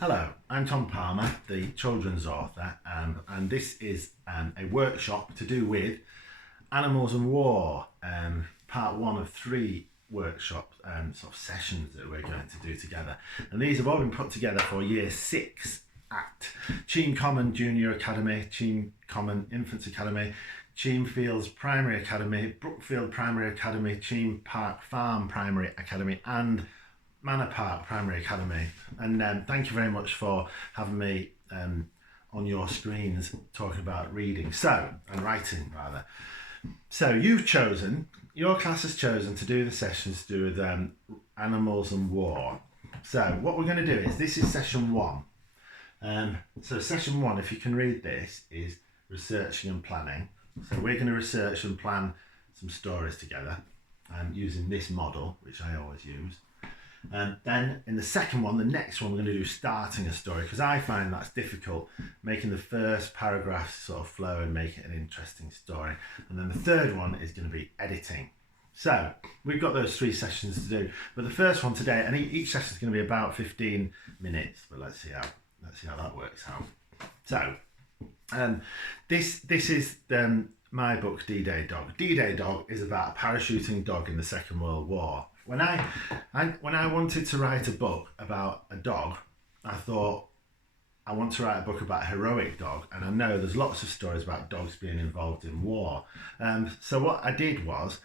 Hello, I'm Tom Palmer, the children's author, and this is a workshop to do with Animals and War, part one of three workshop sort of sessions that we're going to do together. And these have all been put together for Year 6 at Cheam Common Junior Academy, Cheam Common Infants Academy, Cheam Fields Primary Academy, Brookfield Primary Academy, Cheam Park Farm Primary Academy, and Manor Park Primary Academy. And thank you very much for having me on your screens talking about reading, and writing rather. So your class has chosen to do the sessions to do with animals and war. So what we're going to do is, this is session one. So session one, if you can read this, is researching and planning. So we're going to research and plan some stories together using this model, which I always use. And then in the second one, the next one, we're going to do starting a story, because I find that's difficult, making the first paragraph sort of flow and make it an interesting story. And then the third one is going to be editing. So we've got those three sessions to do, but the first one today, and each session is going to be about 15 minutes, but let's see how that works out. So this is my book, D-Day Dog. D-Day Dog is about a parachuting dog in the Second World War. When I wanted to write a book about a dog, I thought I want to write a book about a heroic dog, and I know there's lots of stories about dogs being involved in war. So what I did was,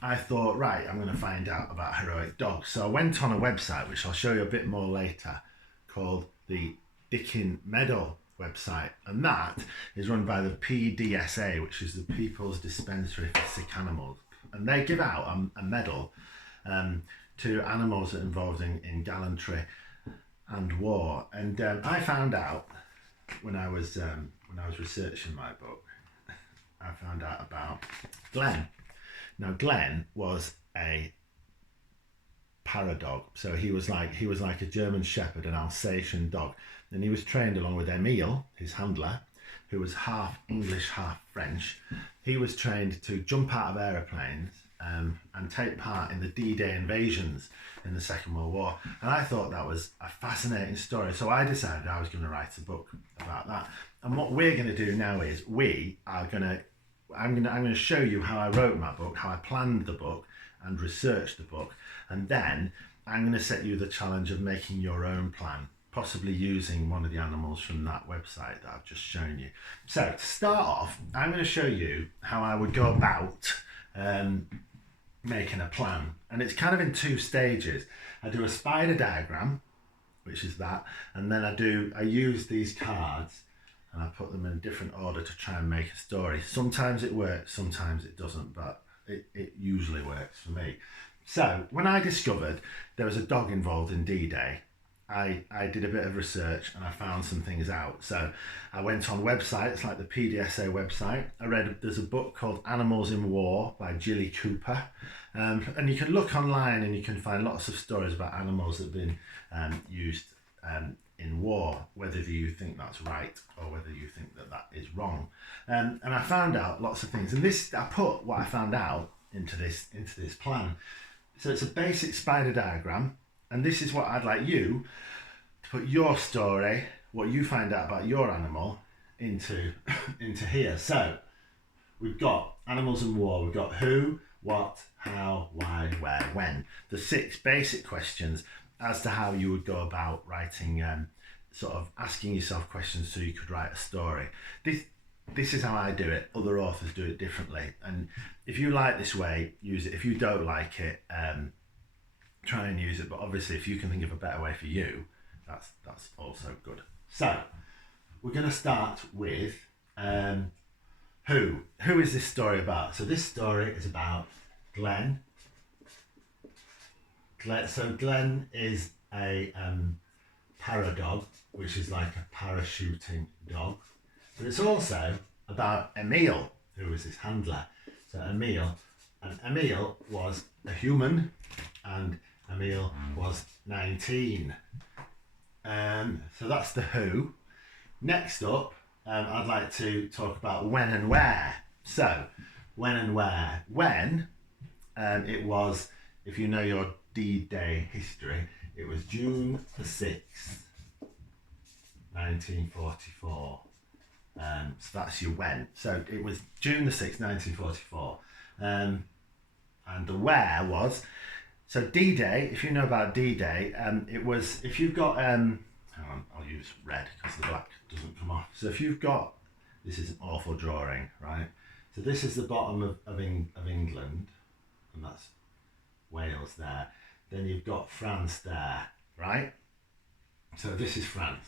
I thought, right, I'm going to find out about heroic dogs. So I went on a website, which I'll show you a bit more later, called the Dickin Medal website, and that is run by the PDSA, which is the People's Dispensary for Sick Animals, and they give out a medal to animals that are involved in gallantry and war. And I found out when I was researching my book, I found out about Glenn. Now Glenn was a paradog, so he was like a German Shepherd, an Alsatian dog, and he was trained along with Emile, his handler, who was half English, half French. He was trained to jump out of aeroplanes and take part in the D-Day invasions in the Second World War. And I thought that was a fascinating story, so I decided I was going to write a book about that. And what we're going to do now is I'm going to show you how I wrote my book, how I planned the book and researched the book, and then I'm going to set you the challenge of making your own plan, possibly using one of the animals from that website that I've just shown you. So to start off, I'm going to show you how I would go about making a plan, and it's kind of in two stages. I do a spider diagram, which is that, and then I use these cards and I put them in a different order to try and make a story. Sometimes it works, sometimes it doesn't, but it usually works for me. So when I discovered there was a dog involved in D-Day, I did a bit of research and I found some things out. So I went on websites like the PDSA website. There's a book called Animals in War by Jilly Cooper. And you can look online and you can find lots of stories about animals that have been used in war, whether you think that's right or whether you think that is wrong. And I found out lots of things. And I put what I found out into this plan. So it's a basic spider diagram. And this is what I'd like you to put your story, what you find out about your animal, into here. So we've got animals in war. We've got who, what, how, why, where, when. The 6 basic questions as to how you would go about writing, sort of asking yourself questions so you could write a story. This is how I do it. Other authors do it differently. And if you like this way, use it. If you don't like it, try and use it, but obviously if you can think of a better way for you, that's also good. So we're going to start with who is this story about? So this story is about Glenn. So Glenn is a paradog, which is like a parachuting dog, but it's also about Emile, who was his handler. So Emile was a human, and Emile was 19. So that's the who. Next up, I'd like to talk about when and where. So, when and where. When, it was, if you know your D-Day history, it was June the 6th, 1944. So that's your when. So it was June the 6th, 1944. And the where was, so D-Day, if you know about D-Day, it was, if you've got, hang on, I'll use red because the black doesn't come off. So if you've got, this is an awful drawing, right? So this is the bottom of England, and that's Wales there. Then you've got France there, right? So this is France.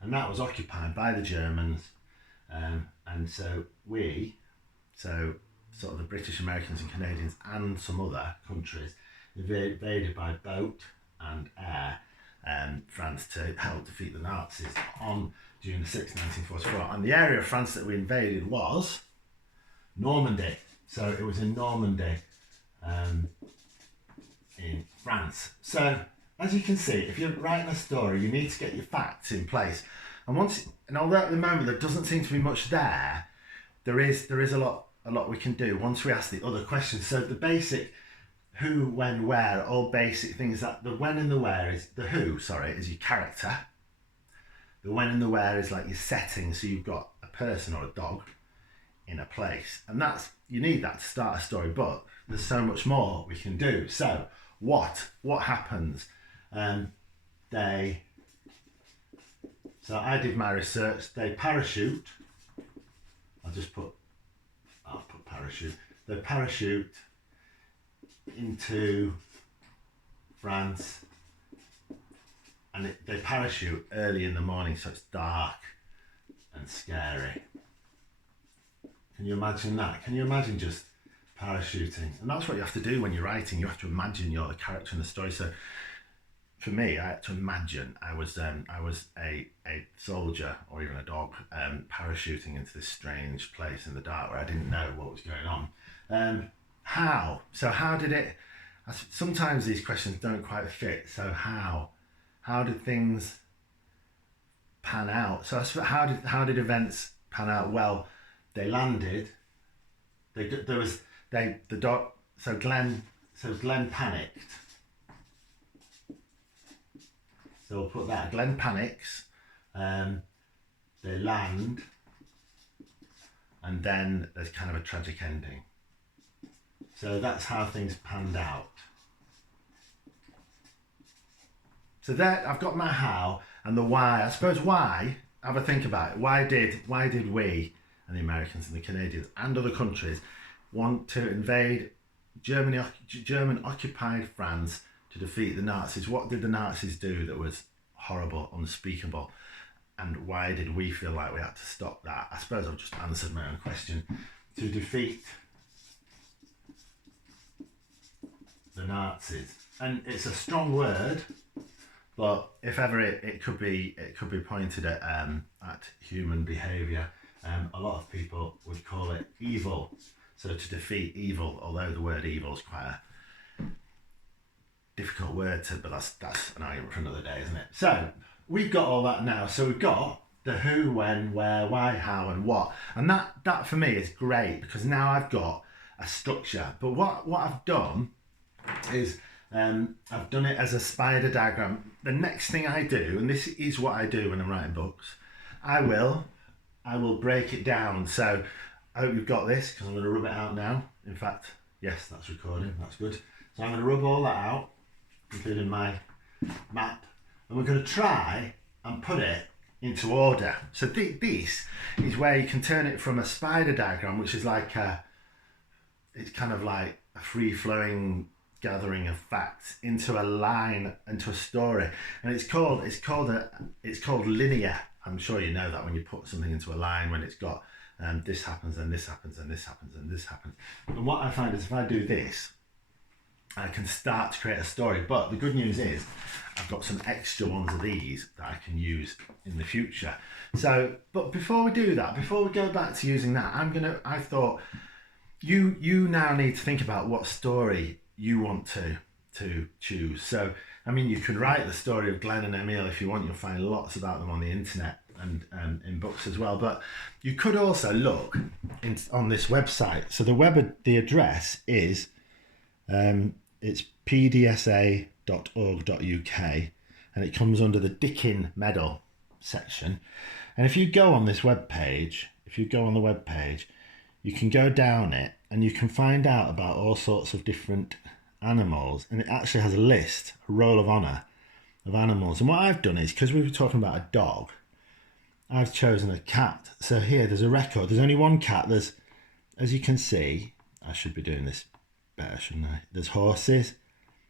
And that was occupied by the Germans. And so so sort of the British, Americans and Canadians and some other countries invaded by boat and air France to help defeat the Nazis on June the 6th, 1944. And the area of France that we invaded was Normandy. So it was in Normandy in France. So as you can see, if you're writing a story, you need to get your facts in place. And although at the moment there doesn't seem to be much there is a lot we can do once we ask the other questions. So the basic who, when, where, all basic things. That the when and the where is the who, is your character. The when and the where is like your setting. So you've got a person or a dog in a place, and you need that to start a story. But there's so much more we can do. So what happens? So I did my research. They parachute. I'll put parachute. They parachute into France, and they parachute early in the morning, so it's dark and scary. Can you imagine that? Can you imagine just parachuting? And that's what you have to do when you're writing. You have to imagine you're the character in the story. So for me, I had to imagine I was a soldier or even a dog parachuting into this strange place in the dark where I didn't know what was going on. How? So how did it? Sometimes these questions don't quite fit. So how did things pan out? So how did events pan out? Well, they landed. So Glenn panicked. So we'll put that. Glenn panics. They land, and then there's kind of a tragic ending. So that's how things panned out. So there, I've got my how and the why. I suppose why. Have a think about it. Why did we and the Americans and the Canadians and other countries want to invade German occupied France to defeat the Nazis? What did the Nazis do that was horrible, unspeakable? And why did we feel like we had to stop that? I suppose I've just answered my own question. To defeat the Nazis. And it's a strong word, but if ever it could be pointed at human behaviour. A lot of people would call it evil. So to defeat evil, although the word evil is quite a difficult word but that's an argument for another day, isn't it? So we've got all that now. So we've got the who, when, where, why, how, and what. And that for me is great because now I've got a structure. But what I've done is I've done it as a spider diagram. The next thing I do, and this is what I do when I'm writing books, I will break it down. So I hope you've got this because I'm going to rub it out now. In fact, yes, that's recording. That's good. So I'm going to rub all that out, including my map, and we're going to try and put it into order. So this is where you can turn it from a spider diagram, which is like it's kind of like a free-flowing gathering of facts, into a line, into a story, and it's called linear. I'm sure you know that when you put something into a line, when it's got this happens and this happens and this happens and this happens. And what I find is if I do this, I can start to create a story. But the good news is I've got some extra ones of these that I can use in the future. So, but before we do that, before we go back to using that, I thought you now need to think about what story you want to choose. So, I mean, you can write the story of Glenn and Emil if you want. You'll find lots about them on the internet and in books as well. But you could also look on this website. So the address is it's pdsa.org.uk, and it comes under the Dickin Medal. section. And if you go on this web page, you can go down it and you can find out about all sorts of different animals. And it actually has a list, a roll of honour of animals. And what I've done is, because we were talking about a dog, I've chosen a cat. So here, there's a record. There's only one cat. There's, as you can see, I should be doing this better, shouldn't I? There's horses,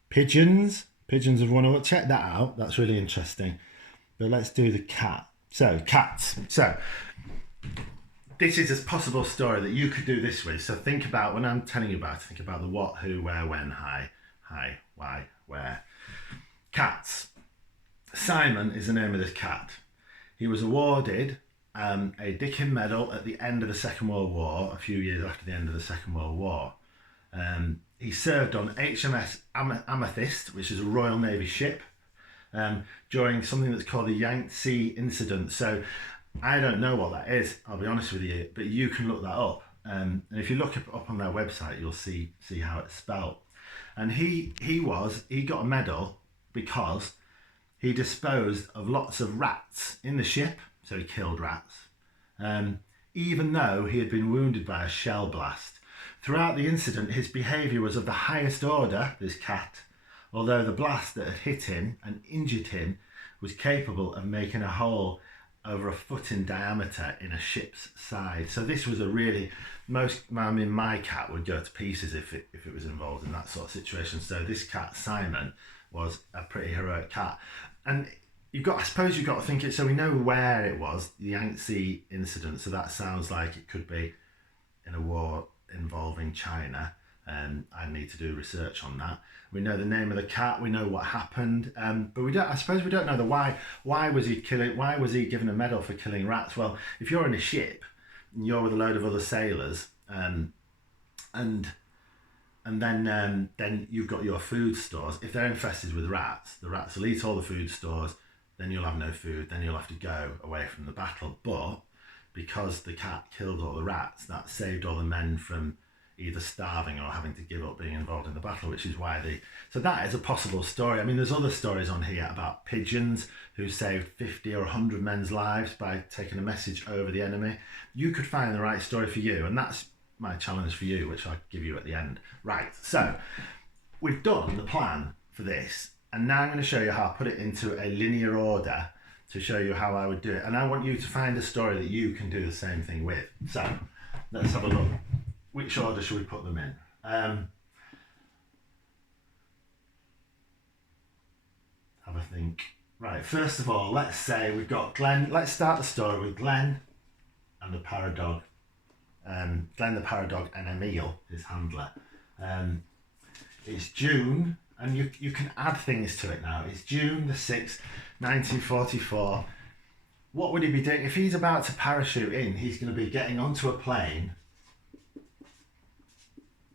pigeons. Pigeons have run away. Check that out. That's really interesting. But let's do the cat. So, cats. So, this is a possible story that you could do this with. So think about, when I'm telling you about it, think about the what, who, where, when, hi, why, where. Cats. Simon is the name of this cat. He was awarded a Dickin Medal at the end of the Second World War, a few years after the end of the Second World War. He served on HMS Amethyst, which is a Royal Navy ship, during something that's called the Yangtze Incident. So I don't know what that is, I'll be honest with you, but you can look that up. And if you look up on their website, you'll see how it's spelled. And he got a medal because he disposed of lots of rats in the ship, so he killed rats, even though he had been wounded by a shell blast. Throughout the incident, his behaviour was of the highest order, this cat, although the blast that had hit him and injured him was capable of making a hole over a foot in diameter in a ship's side. So this was a really, my cat would go to pieces if it was involved in that sort of situation. So this cat, Simon, was a pretty heroic cat. And I suppose you've got to think it, so we know where it was, the Yangtze Incident, so that sounds like it could be in a war involving China. I need to do research on that. We know the name of the cat, we know what happened, but I suppose we don't know the why. Why was he given a medal for killing rats? Well, if you're in a ship and you're with a load of other sailors, and then you've got your food stores. If they're infested with rats, the rats will eat all the food stores, then you'll have no food, then you'll have to go away from the battle. But because the cat killed all the rats, that saved all the men from either starving or having to give up being involved in the battle, which is why so that is a possible story. I mean, there's other stories on here about pigeons who saved 50 or 100 men's lives by taking a message over the enemy. You could find the right story for you, and that's my challenge for you, which I'll give you at the end. Right, so we've done the plan for this, and now I'm going to show you how I put it into a linear order to show you how I would do it. And I want you to find a story that you can do the same thing with. So let's have a look. Which order should we put them in? Have a think. Right, first of all, let's say we've got Glenn. Let's start the story with Glenn and the Paradog. Glenn the Paradog and Emil, his handler. It's June, and you can add things to it now. It's June the 6th, 1944. What would he be doing? If he's about to parachute in, he's going to be getting onto a plane,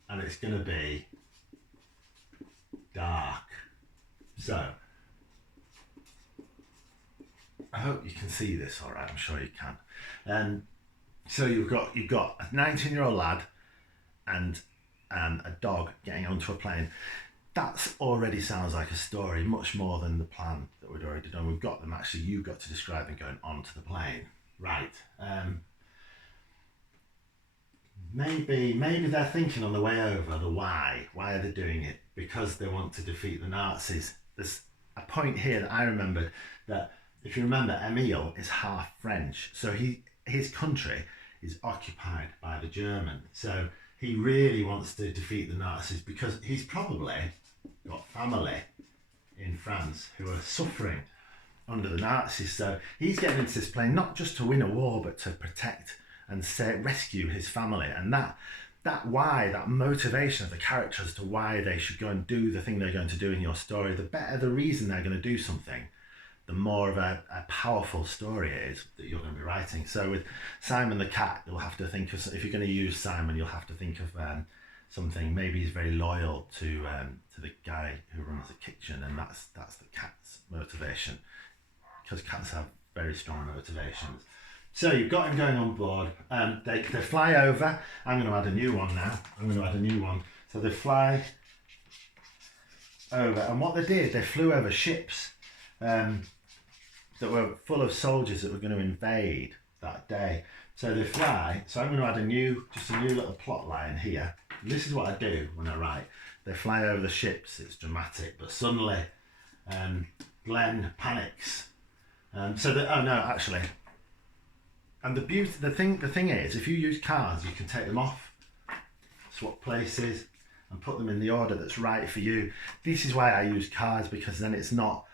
and it's going to be dark. So I hope you can see this all right. I'm sure you can. So you've got a 19-year-old lad and a dog getting onto a plane. That already sounds like a story, much more than the plan that we'd already done. We've got them actually. You've got to describe them going onto the plane, right? Maybe they're thinking on the way over the why. Why are they doing it? Because they want to defeat the Nazis. There's a point here that I remembered, that if you remember, Emil is half French, so his country is occupied by the German. So he really wants to defeat the Nazis because he's probably got family in France who are suffering under the Nazis. So he's getting into this plane not just to win a war, but to protect and rescue his family. And that motivation of the character as to why they should go and do the thing they're going to do in your story, the better the reason they're going to do something, the more of a powerful story it is that you're going to be writing. So with Simon the cat, you'll have to think of, if you're going to use Simon, you'll have to think of something. Maybe he's very loyal to the guy who runs the kitchen, and that's the cat's motivation, because cats have very strong motivations. So you've got him going on board. They fly over. I'm going to add a new one now. So they fly over, and what they did, they flew over ships. that were full of soldiers that were going to invade that day. So they fly. So I'm going to add just a new little plot line here. And this is what I do when I write. They fly over the ships. It's dramatic, but suddenly Glenn panics. Actually. And the thing is, if you use cards, you can take them off, swap places, and put them in the order that's right for you. This is why I use cards, because then it's not.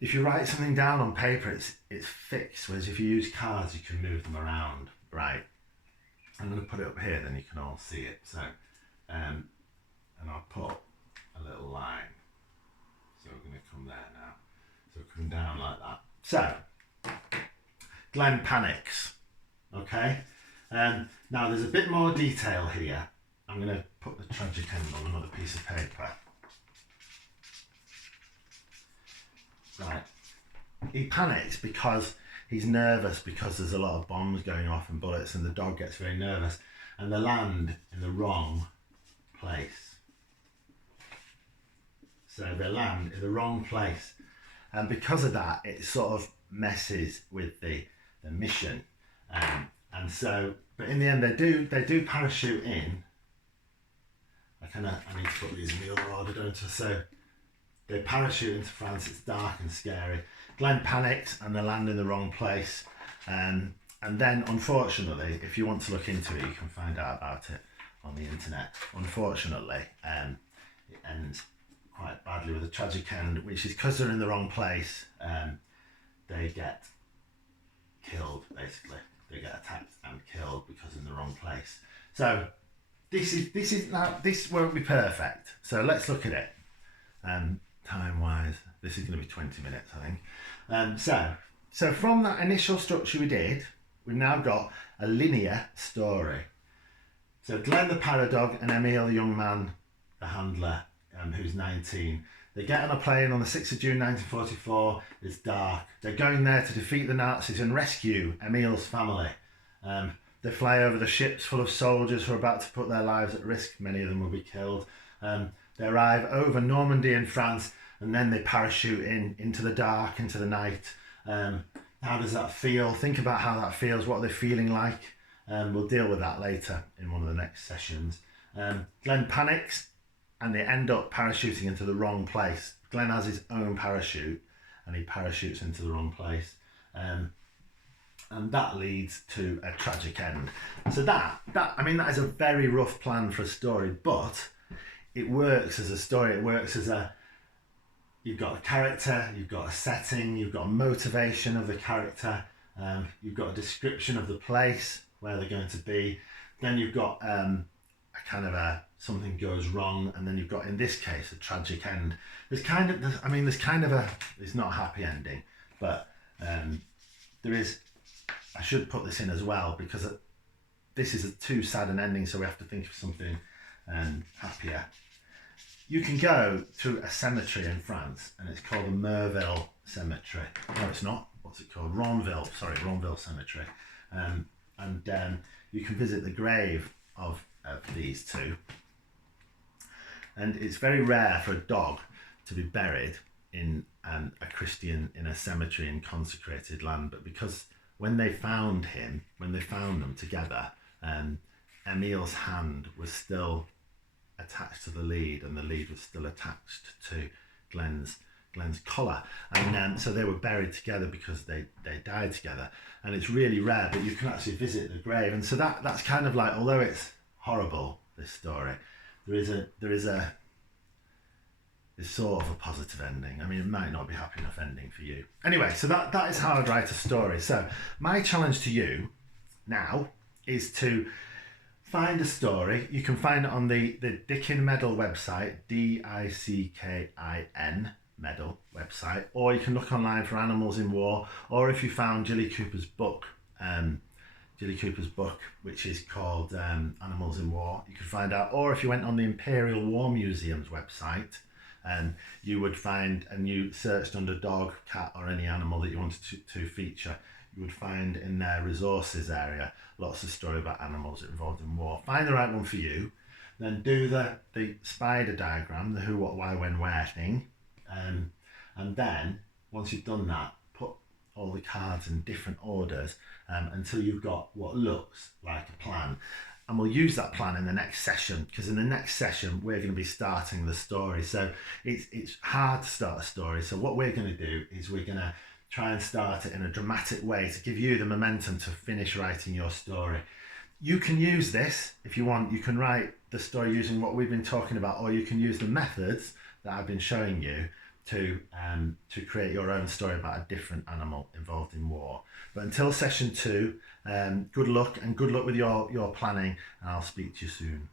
If you write something down on paper, it's fixed. Whereas if you use cards, you can move them around. Right. I'm going to put it up here, then you can all see it. So, and I'll put a little line. So we're going to come there now. So come down like that. So, Glenn panics. Okay. Now there's a bit more detail here. I'm going to put the tragic end on another piece of paper. Right. He panics because he's nervous, because there's a lot of bombs going off and bullets, and the dog gets very nervous, and they land in the wrong place. So they land in the wrong place, and because of that, it sort of messes with the mission. And so, but in the end, they do parachute in. I need to put these in the other order, don't I? So they parachute into France. It's dark and scary. Glenn panics and they land in the wrong place. And then, unfortunately, if you want to look into it, you can find out about it on the internet. Unfortunately, it ends quite badly with a tragic end, which is because they're in the wrong place. They get killed, basically. They get attacked and killed because in the wrong place. So this won't be perfect. So let's look at it. Time wise, this is going to be 20 minutes, I think. So from that initial structure we did, we've now got a linear story. So Glenn the Paradog and Emile the young man, the handler, who's 19. They get on a plane on the 6th of June 1944. It's dark. They're going there to defeat the Nazis and rescue Emile's family. They fly over the ships full of soldiers who are about to put their lives at risk. Many of them will be killed. They arrive over Normandy in France, and then they parachute into the dark, into the night. How does that feel? Think about how that feels. What are they feeling like? We'll deal with that later in one of the next sessions. Glenn panics, and they end up parachuting into the wrong place. Glenn has his own parachute, and he parachutes into the wrong place. And that leads to a tragic end. So that is a very rough plan for a story, but it works as a story. It works as you've got a character, you've got a setting, you've got a motivation of the character, you've got a description of the place where they're going to be. Then you've got something goes wrong, and then you've got, in this case, a tragic end. It's not a happy ending, but there is. I should put this in as well, because this is too sad an ending, so we have to think of something happier. You can go through a cemetery in France, and it's called the Merville Cemetery. No, it's not. What's it called? Ronville Cemetery. And you can visit the grave of these two. And it's very rare for a dog to be buried in a cemetery in consecrated land, but because when they found them together, Emile's hand was still attached to the lead, and the lead was still attached to Glenn's collar, and so they were buried together because they died together. And it's really rare, but you can actually visit the grave, and so that's kind of like, although it's horrible, this story, there is sort of a positive ending. I mean, it might not be a happy enough ending for you. Anyway, so that is how I'd write a story. So my challenge to you now is to find a story. You can find it on the Dickin Medal website, Dickin Medal website, or you can look online for Animals in War, or if you found Gilly Cooper's book, which is called Animals in War, you could find out. Or if you went on the Imperial War Museum's website, you would find, and you searched under dog, cat, or any animal that you wanted to feature, you would find in their resources area lots of story about animals involved in war. Find the right one for you, then do the spider diagram, the who, what, why, when, where thing, and then once you've done that, put cards in different orders until you've got what looks like a plan. And we'll use that plan in the next session, because in the next session we're going to be starting the story. So it's hard to start a story. So what we're going to do is we're going to try and start it in a dramatic way to give you the momentum to finish writing your story. You can use this if you want. You can write the story using what we've been talking about, or you can use the methods that I've been showing you to create your own story about a different animal involved in war. But until session 2, good luck, and good luck with your planning, and I'll speak to you soon.